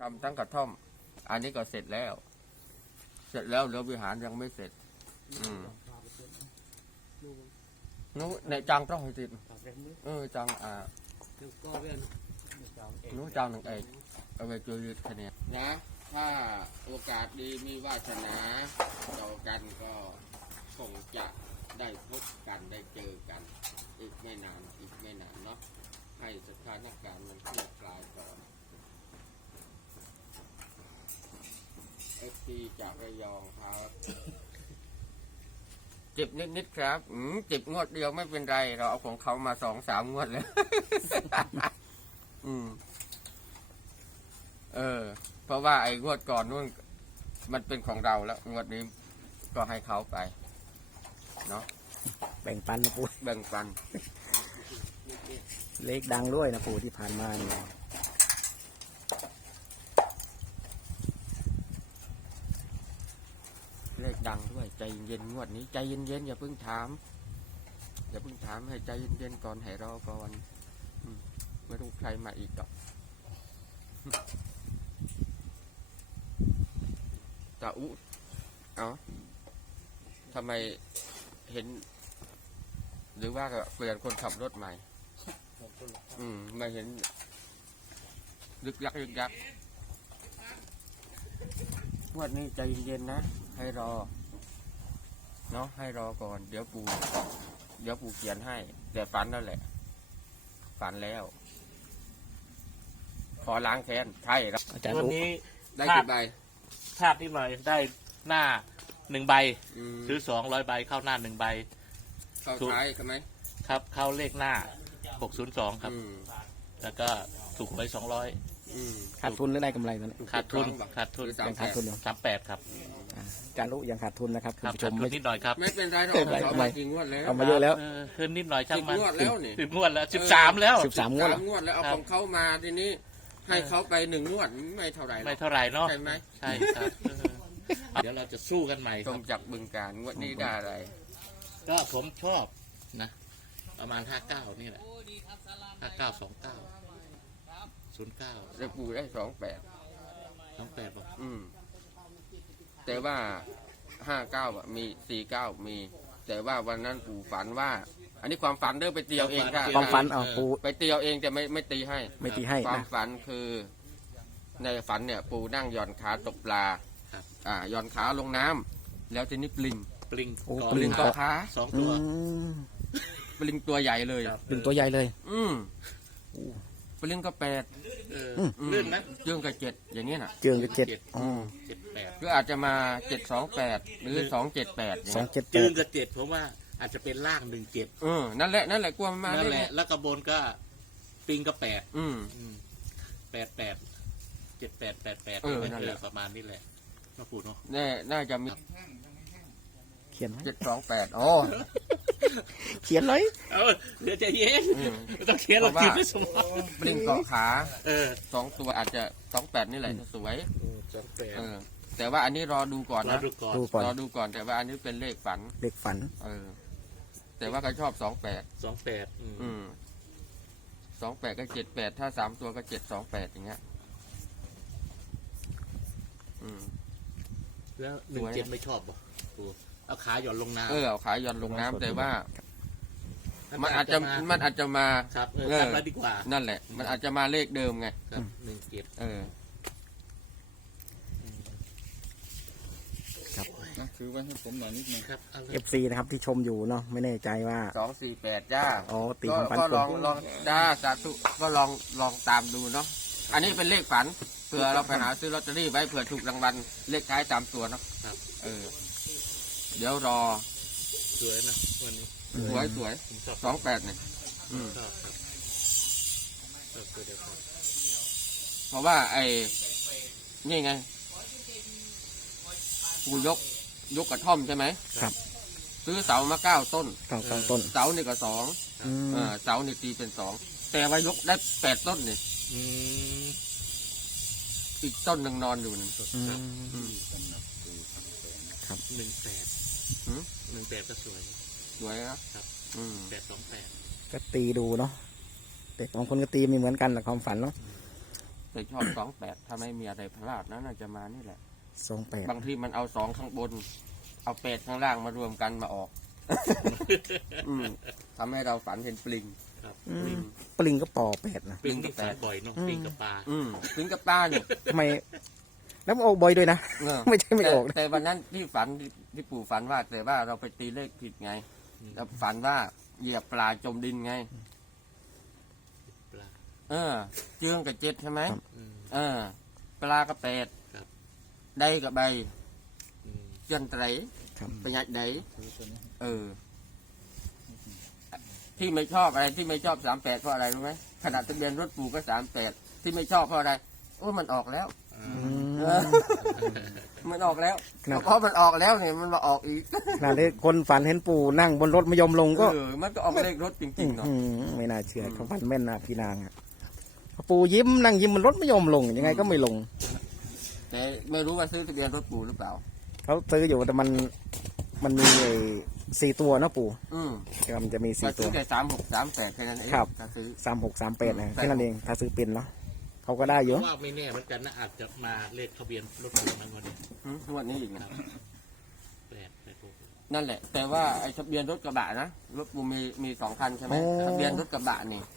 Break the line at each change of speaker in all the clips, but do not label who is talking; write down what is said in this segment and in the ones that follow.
ำทั้งกระท่อม อันนี้ก็เสร็จแล้วเหลือวิหารยังไม่เสร็จนู้ในจังต้องให้ติดจังนู้จังหนึ่งเอกเอาไปจุยคะแนนนะถ้าโอกาสดีมีวาสนาต่อกันก็คงจะได้พบกันได้เจอกันอีกไม่นานเนาะให้สถานการณ์มันคลี่คลายก่อนที่จากระยองครับเจ็บนิดครับเจ็บงวดเดียวไม่เป็นไรเราเอาของเขามา2-3 งวดแล้ว เพราะว่าไอ้งวดก่อนนู่นมันเป็นของเราแล้วงวดนี้ก็ให้เขาไปเนาะ
แบ่งปันนะปู่
แบ่งปัน
เลขดังด้วยนะปู่ที่ผ่านมาเนี่ย
เลขดังด้วยใจเย็นงวดนี้ใจเย็นอย่าเพิ่งถามให้ใจเย็นก่อนให้รอก่อนไม่รู้ใครมาอีกหรอกตาอุทำไมเห็นหรือว่าเปลี่ยนคนขับรถใหม่ไม่เห็นยึกยักงวดนี้ใจเย็นนะให้รอเนาะให้รอก่อนเดี๋ยวปู่เขียนให้แต่ฝันนั่นแหละฝันแล้วขอล้างแค้นใช่ครับ
อาจารย์
วันนี้
ได้กี่ใบ
ภาพที่หน่อยได้หน้า1 ใบซื้อ200 ใบเข้าหน้า1 ใบ
เข้าท้ายใช่ไหม
ครับเข้าเลขหน้า602ครับแล้วก็ถูกหวย200
ขาดทุนหรือได้กำไรตอนนี้
ขาดทุน
ยังขาดทุนอยู่
38ครับ
อาจารย์รู้ยังขาดทุนนะครับคุณผู้ชม
นิดหน่อยครับ
ไม่เป็นไรหรอกเอามากี่งวดแล้ว
เอามาเยอะแล้ว
ขึ้นนิดหน่อยช่างมัน
10 งวดแล้วนี่
10 งวดแล้ว13แล้ว
13 งวด
แล้วเอาของเขามาทีนี้ให้เขาไป1 งวดไม่เท่าไหร่
เนาะ
ใช่ไหม
ใช่ครับเดี๋ยวเราจะสู้กันใหม่
ตรงจากบึงการงวดนี้ได้อะไร
ก็ผมชอบนะประมาณ59นี่แหละ59 29 09
จะปูได้28
ป่ะ
แต่ว่า59มี49มีแต่ว่าวันนั้นปู่ฝันว่าอันนี้ความฝันเด้อไปเตียวเองค่ะ
ความฝันปู่
ไปเตียวเองแต่ไม่ตีให้ความฝันคือในฝันเนี่ยปู่นั่งย่อนขาตกปลาย่อนขาลงน้ำแล้วทีนี้ปลิงเกาะขา
2 ตัว
ปลิงตัวใหญ่เลย
ปลิงตัวใหญ่เลย
ปลิงก็8
ลื่นไหม
เจืองก็7อย่างนี้น่ะ
เจืองก็7
7
ก็อาจจะมา728หรือ278
278
เจืองก็7ผมว่าอาจจะเป็นล่าง17
นั่นแหละกลัวมา
นั่นแหละแล้วกระบนก็ปิงก็8 88 78ประมาณนี้แหละมาพูดเนาะ
น่าจะมี
เขียนไหม
728
เขียนเลย
เดี๋ยวจะเย็นต้องเขียนเราคิดไม่สมบูรณ์
ปลิงเกาะขา2 ตัวอาจจะ28นี่แหละสวยแต่ว่าอันนี้รอดูก่อนนะรอดูก่อนแต่ว่าอันนี้เป็นเลขฝันแต่ว่าก็ชอบ28 28ก็78ถ้า3 ตัวก็728อย่างเงี้ย
แล้ว17ไม่ชอบป่ะเอาขาหย่อนลงน้ำ
เอาขาหย่อนลงน้ำแต่ว่ามันอาจจะมา
ครับดีกว่า
นั่นแหละมันอาจจะมาเลขเดิมไง
17
ครับ
คือไว้ให้ผมหน่อยนิดนึง
ครับ
FC นะครับที่ชมอยู่เนาะไม่แน่ใจว่า
248จ้า
ตีของปัน
ก็ลองจ้าสาธุก็ลองตามดูเนาะอันนี้เป็นเลขฝันเผื่อเราไปหาซื้อลอตเตอรี่ไว้เผื่อถูกรางวัลเลขท้าย3 ตัวเนาะเดี๋ยวรอ
สวยนะวันนี้
สวย28เนี่ยเพราะว่าไอ้นี่ไงกูยกกระท่อมใช่ไหม
ครับ
ซื้อเสามา9 ต้นเสานี่ก็2เสานี่ตีเป็น2แต่ว่ายกได้8 ต้นนี่อีกต้นหนึ่งนอนอยู่นึง
ครับ
18ก็ส
วยนะครับ
828
ก็ตีดูเนาะแต่2 คนก็ตีไม่เหมือนกันแต่ความฝันเนาะ
แต่ชอบ28ถ้าไม่มีอะไรพลาดนะน่าจะมานี่แหละ
28
บางทีมันเอา2ข้างบน เอา8ข้างล่างมารวมกันมาออก ทำให้เราฝันเห็นปลิง
ครับ
อืม
ปลิง
ปลิงก็ปอ8นะ
ปลิงที่ฝันบ่อยเนาะปลิงกับปลา
ปลิงกับปลาเนี่ย
ทำไมแล้วมันออกบ่อยด้วยนะ ไม่ใช่ไม่ออกนะ
แต่วันนั้นที่ฝันที่ปู่ฝันว่า แต่ว่าเราไปตีเลขผิดไงแล้วฝันว่าเหยียบปลาจมดินไง
ปลา
เจืองกับ7ใช่ไหม
อืม
ปลากับ8
ครับ
ได้กับใบ
อืม
จันไตร
ครับ
ประหยัดได้ที่ไม่ชอบอะไรที่ไม่ชอบ38เพราะอะไรรู้ไหมขนาดทะเบียนรถปู่ก็38ที่ไม่ชอบเพราะอะไรโอ้มันออกแล้ว
อ่
อื
าม
มันออกแล้ว
ครับ
เพราะมันออกแล้วเนี่ยมันมาออกอีก
ขนาดที่คนฝันเห็นปู่นั่งบนรถไม่ยอมลงก็
มันก็ออกเลขรถจริงๆเนาะ
ไม่น่าเชื่อเขาฝันแม่นนะพี่นางอะปู่ยิ้มนั่งยิ้มบนรถไม่ยอมลงยังไงก็ไม่ลง
แต่ไม่รู้ว่าซื้อทะเบียนรถปู่หรือเปล่า
เขาซื้ออยู่แต่มันมีไอ้4 ตัวเนอะปู่ ก็มันจะมี
ก็
4 ตั
ซื้
ว
อแค่3638แค่นั้นเอง
ครับ
ก็ซื้อ
3638นะแค่นั้นเองถ้าซื้อเป็นเนาะเขาก็ได้เยอะ
ว่าไม่แน่เหมือนกันนะอาจจะมาเลขทะเบียนรถปู่มันวันนี้
งวดนี้อีกนะ
8
นั่นแหละ แต่ว่าไอ้ทะเบียนรถกระบะนะรถปู่มี2คันใช่ไหมทะเบียนรถกระบะนี่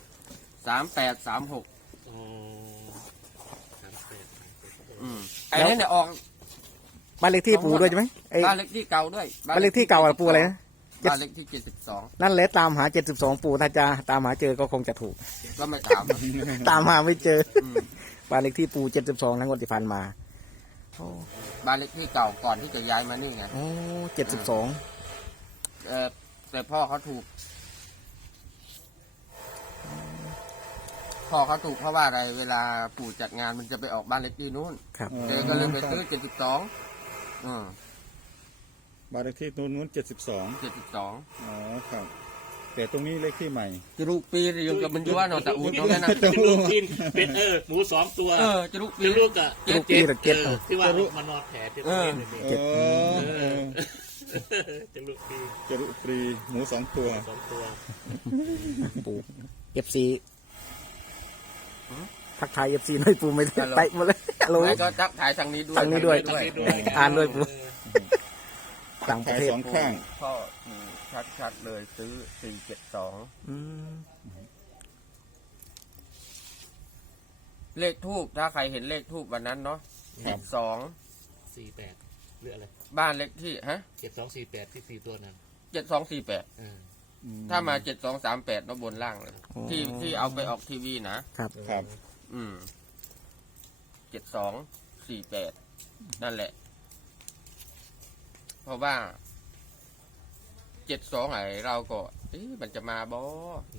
3836
โอ้38
ไอ้นั่นเนี่ยออก
บ้านเลขที่ปู่ด้วยใช่ไหมไอ้
บ้านเล็กที่เก่าด้วย
บ้านเลขที่เก่าอะปู่อะไรนะ
บ้านเล็กที่72
นั่นแหละตามหา72ปู่ถ้าจะตามหาเจอก็คงจะถูก
ก็ไม่ถาม
ตามหาไม่เจอ
อืม
บ้านเลขที่ปู่72ทั้งวันที่ผ่านมาโอ้
บ้านเล็กที่เก่าก่อนที่จะย้ายมานี่ไง
โอ้72
แต่พ่อเขาถูกเพราะว่าอะไรเวลาปู่จัดงานมันจะไปออกบ้านเล็กที่นู้น
ครับ
เจก็เลยไปซื้อ72
บ้านเลขที่นู้น72
72
อ๋อครับ แต่ตรงนี้เลขที่ใหม่
จะลูกปีอยู่กับมันยั่วเนาะแต่อูดเนาะแค่นั้น
จะลูกกินเป็นหมู2 ตัว
จะลูกปี
จะลูกอะ
ลูกปีหรือเก็ต
ที่ว่ามันนอนแผลที่ตรงนี้
เก็บ
จะลูกปี
จรุปรีหมู2 ตัว
2 ตัว
ปู่ FC ทักทาย FC หน่อยปู่ไม่ได้ไปหมดเลยฮัลโหล
แล้วก็ทักถ่ายทางนี้ด้วย
ทางนี้ด้วย อ่านด้วยปู่
เออ
ต่างประเทศ
สองข้าง
พ่อชัดๆเลยซื้อ472
อืม
เลขทูบถ้าใครเห็นเลขทูบวันนั้นเนาะ
ครับ
48หรืออะไร
บ้านเลขที่
7248ที่4 ตัวนั้น
7248
เออ
ถ้ามา7238เนาะบนล่างเลยที่เอาไปออกทีวีนะครับ
ครับ
7248นั่นแหละ เพราะว่า72ไอ้เราก็มันจะมาบ่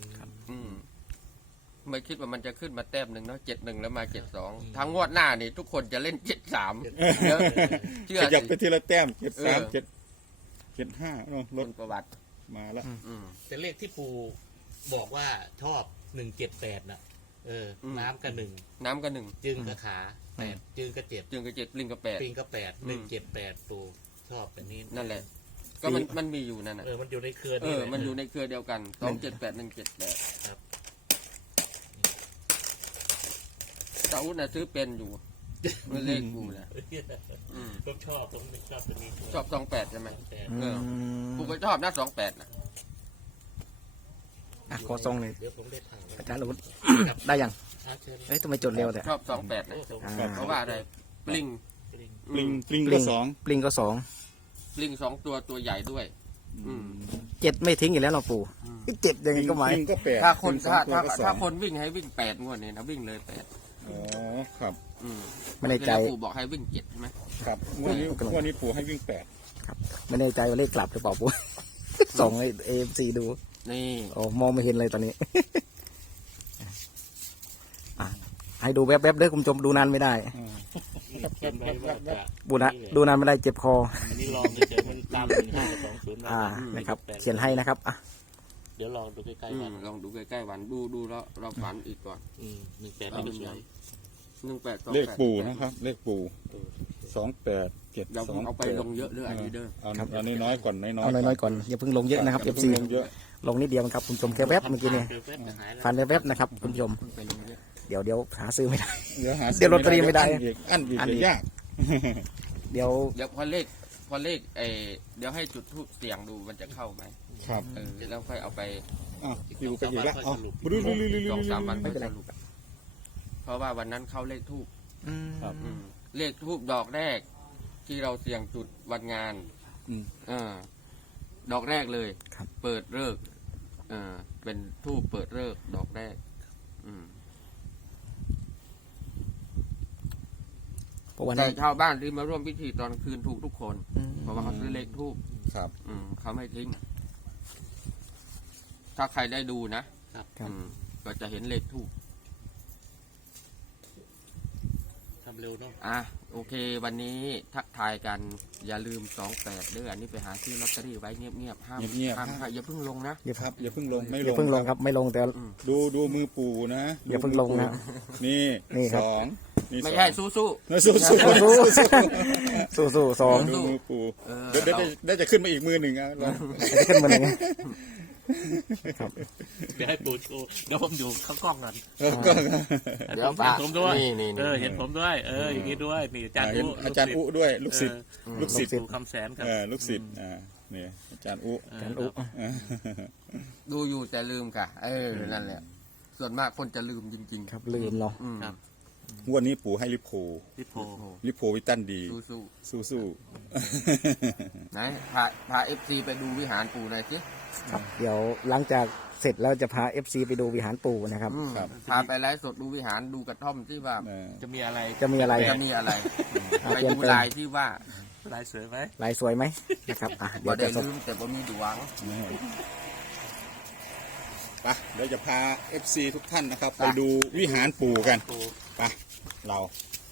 ไม่คิดว่ามันจะขึ้นมาแต้มหนึ่งเนาะ71แล้วมา72ทั้งงวดหน้านี่ทุกคนจะเล่น73เยอะเชื่อ
ขยับไป
สิ
ทีละแต้ม
เออ
73 75เนาะร
บ
ถ
นประวัติ
มาแล้ว
แต่เลขที่ปู่บอกว่าชอบ178น่ะน้ำกับ1
น้ำก็1
จึงกับขา8จึงกับ7
จึงก็7ลิงก็
ปิงกับ8 178ปู่ชอบแบบนี้
8นั่นแหละ ก็มันมีอยู่นั่นน่ะ
มันอยู่ในเครือนี่แหละ
มันอยู่ในเครือเดียวกัน278178
ครับ
ตาอุ้น่ะซื้อเป็นอยู่ไม่เลขกูแหละ
ผมชอบตัวนี้
ชอบ28ใช่ไหม
อืม
กูก็ชอบนะ28นะ
อ่ะขอทรงเลย
เดี๋ยวผมได้ถ่าย
อาจารย์อาวุธ ได้ยัง
เชิญ
เอ้ยทำไมจดเร็วแต่
ชอบ28นะ
อ่า
เพราะว่าอะไรปลิง
ปลิง
ปลิ
ก็
ง
2
ปลิงก็
ปลิง2ตัวใหญ่ด้วย
7ไม่ทิ้งอยู่แล้วเราปู่เจ็บยังไงก็หมาย
ปลิงก็8
ถ้าคน
ปลิงสองตัวก็
ถ้า
2
คนวิ่งให้วิ่ง8งวดนี้นะวิ่งเลย8
อ๋อครับ
ไม่แน่ใจ
แล้วปู่บอกให้วิ่ง7ใช่ไหม
ครับงวดนี้ปู่ให้วิ่ง
ไม่แน่ใจว่าเลขกลับหรือเปล่าปู่ ส่องให้AFC ดู
นี่
โอ้มองไม่เห็นเลยตอนนี้ อ่ะให้ดูแวบๆเด้อคุณผู้ชมดูนานไม่ได้
เขียนไว้ว่าจะ
ดูนานไม่ได้เจ็บคอ
อันนี้ลองเฉยๆมันตาม1520
นะครับเขียนให้นะครับอ่ะ
เดี๋ยวลองดูใกล้ๆวัน
ลองดูใกล้ๆวันดูแล้วเราฝันอีกก่อน
18ไม่เฉย
18
ๆเลขปู่นะครับ เลขปู่28
เรา
7
เอาไปลงเยอะเรื่องอันนี้เด้อ
เอาน้อยๆก่อนน้อยๆ
เอาน้อยๆก่อนอย่าเพิ่งลงเยอะนะครับ FC
ลงเยอะ
ลงนิดเดียวครับคุณผู้ชมแค่แวบเมื่อกี้นี่
ๆหายแล้ว
ฟันแวบๆนะครับคุณผู้ชม
ไปลงเยอะ
เดี๋ยวหาซื้อไม่ได้
เดี๋ยวหา
เดี๋ยวลอตเตอรี่ไม่ได้
อันอีก
อันอีก
เดี๋ยวยาก
เดี๋ยว
เดี๋ยวพอเลขเดี๋ยวให้จุดทูปเสียงดูมันจะเข้าไหม
ครับ
แล้วค่อยเอาไป
อ่ะอยู่ไปอีกแล้ว
ค่อย
อ๋อ
สรุป
สองสามวัน
ไม่เป็นไร
สรุปเพราะว่าวันนั้นเข้าเลขทูป
ครับ
เลขทูบดอกแรก ที่เราเสี่ยงจุดวันงาน
อืม
ดอกแรกเลย
ครับ
เปิดเลิกษ์เป็นทูบเปิดเลิกษ์ดอกแรก
เพราะวัน
แต่
นั้น
ชาวบ้านที่มาร่วมพิธีตอนคืนถูกทุกคน เพราะว่าเขาซื้อเลขทูบ
ครับ
เขาไม่ทิ้ง ถ้าใครได้ดูนะครับ ก็จะเห็นเลขทูบ
ทำเร็วเนาะ
โอเค วันนี้ทักทายกันอย่าลืม28เด้ออันนี้ไปหาซื้อลอตเตอรี่ไว้เงียบๆห้าม
เงียบ
ห้ามอย่าเพิ่งลงนะ
ครับอย่าเพิ่งลงไม่
อ
ล
ย่าง เพิ่งลงครับไม่ลงแต่
ดูมือปู่นะ
อย่าเพิ่งลงนะ
นี่
นี่ครับ
สองนี่
ไม่
สอง
ใช่สู้
นะสู้สู้
สู้สอง
ดูมือปู่
เออ
เดี๋ยวได้จะขึ้นมาอีกมือหนึ่งอ่ะลอง
จะขึ้นมาหนึ่งครับ
เดี๋ยวให้ปู่โชว์เดี๋ยวผมอยู่ข้างกล้องกัน
แล้วก็
ๆเดี๋ยว
เห็นผมด้วย
นี่
เห็นผมด้วย อย่างนี้ด้วยนี่อาจารย์
เห็น
อุ
อาจารย์อุด้วยลูกศิษย์ ลูกศิษย์
ปู่คำแสนครับ
ลูกศิษย์นี่อาจารย์อุ
เออ
กันอุ
ดูอยู่แต่ลืมค่ะ นั่นแหละ ส่วนมากคนจะลืมจริงๆ
ครับลืมเนาะ
ครับ
งวันนี้ปู่ให้ลิโพ
พี่โพ
ลิโพวิตันดี
สู้
สู้
ๆไหนพาFC ไปดูวิหารปู่หน่อยสิ
ครับ เดี๋ยวหลังจากเสร็จแล้วจะพา FC ไปดูวิหารปู่นะครับ
พาไปไลฟ์สดดูวิหารดูกระท่อมที่ว่า
จะมีอะไร
จะมีอะไร
จะมีอะไร
อ่า
ไป
เปลี่ยน
ดู
แปลง
ลายที่ว่า
ลายสวยไหม
ลายสวยไหมนะครับเดี๋
บ่
ยว
ได้
จะสด
ลืมแต่บ่มีดวง
ไปเดี๋ยวจะพา FC ทุกท่านนะครับ ไปดูวิหารปู่กัน
ปู่
ไปเรา